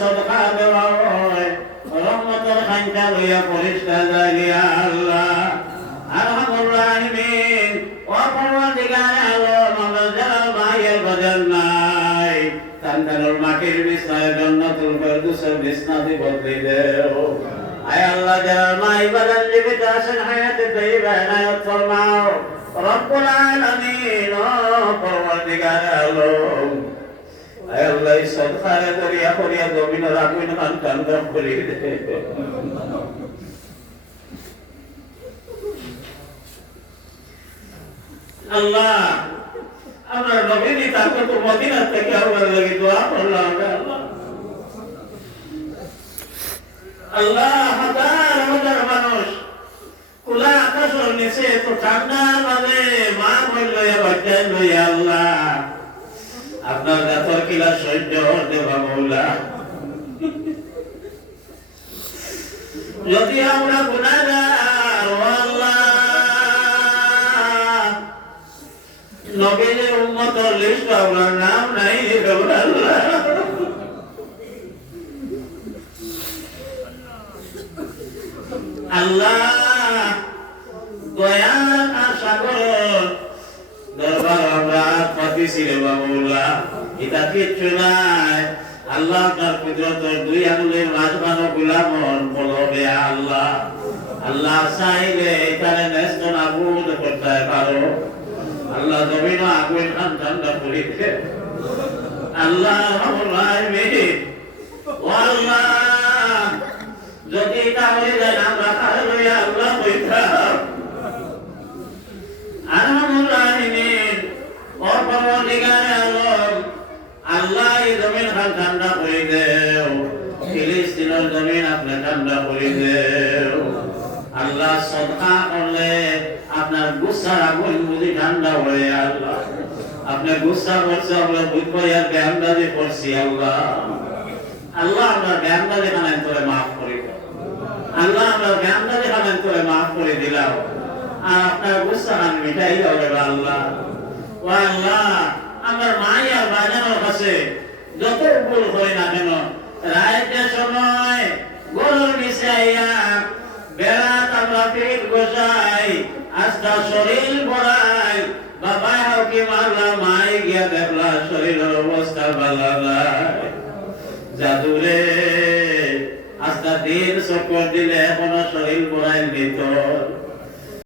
সদকা দেওয়া হয় রহমতের খাইটা লইয়া পরিষ্কার জায়গা আল্লাহ আরহামুর রাহিমিন ও পরওয়ারদিগার আলম আমরা যারা মায়ের বাজার নাই সন্তানের মাটির বিছনায় জান্নাতুল ফেরদৌসের বিছনাতে বদলে দেও আয় আল্লাহ যারা মাই বাজার জীবিত আছেন হায়াতে তৈবা এনায়ত ফরমাও রব্বুল আলামিন ও পরওয়ারদিগার আলম আয় আল্লাহ সদকারে দরিয়া করিয়া জমিনের আগুন খান কান্দম করি দে আল্লাহ আমরা নবীনী তাকে তো মদিনা থেকে আমার লাগি দোয়া করলাম আল্লাহ হাজার হাজার মানুষ খোলা আকাশের নিচে তো ঠান্ডার মাঝে মা লইয়া বাচ্চা লইয়া আল্লাহ আপনার গাতর কিলা সহ্য দেবা মৌলা যদি আমরা গুনাহগার ও আল্লাহ নবীর উম্মতের লিস্ট আমরা নাম নাই আল্লাহ আল্লাহ দয়া আর সাগর দরবার আমরা পাতিছি রে বাবুল্লাহ এটা কিচ্ছু নাই আল্লাহ তার কুদরতের দুই আঙুলের মাঝখানে গুলামন বলবে আল্লাহ আল্লাহ চাইলে এখানে নেস্ত নাবুদ করতে পারো আল্লাহ জমিন আগুন খান ঠান্ডা করিতে আল্লাহ ও আল্লাহ যদি এটা হয়ে যায় আমরা খাই লইয়া আল্লাহ বইতাম আল্লাহ এই জমিন খান ঠান্ডা করে দেও ফিলিস্তিনের জমিন আপনি ঠান্ডা করে দেও আল্লাহ সদকা করলে আপনার গুসার আগুন বুঝি ঠান্ডা হয়ে আল্লাহ আপনি গুসা করছে আমরা বুঝবো আর বেহান্দাজি করছি আল্লাহ আল্লাহ আমরা বেহান্দাজি খানেন তোরে মাফ করি আল্লাহ আমরা বেহান্দাজি খানেন তোরে মাফ করে দিলাম আর আপনার গুসা খান মিটাই দাও রে আল্লাহ ও আল্লাহ আমার মাই আর বাজানোর কাছে যত ভুল হয় না কেন রাতের সময় গরুর নিচে আইয়া বেড়াত আমরা পেট বসাই আস্তা শরীর ভরাই বাবা হাউকে মারলা মাই গিয়া দেখলা শরীরের অবস্থা ভালো নাই জাদুরে আস্তা দিন চক্কর দিলে এখনো শরীর ভরাই ভিতর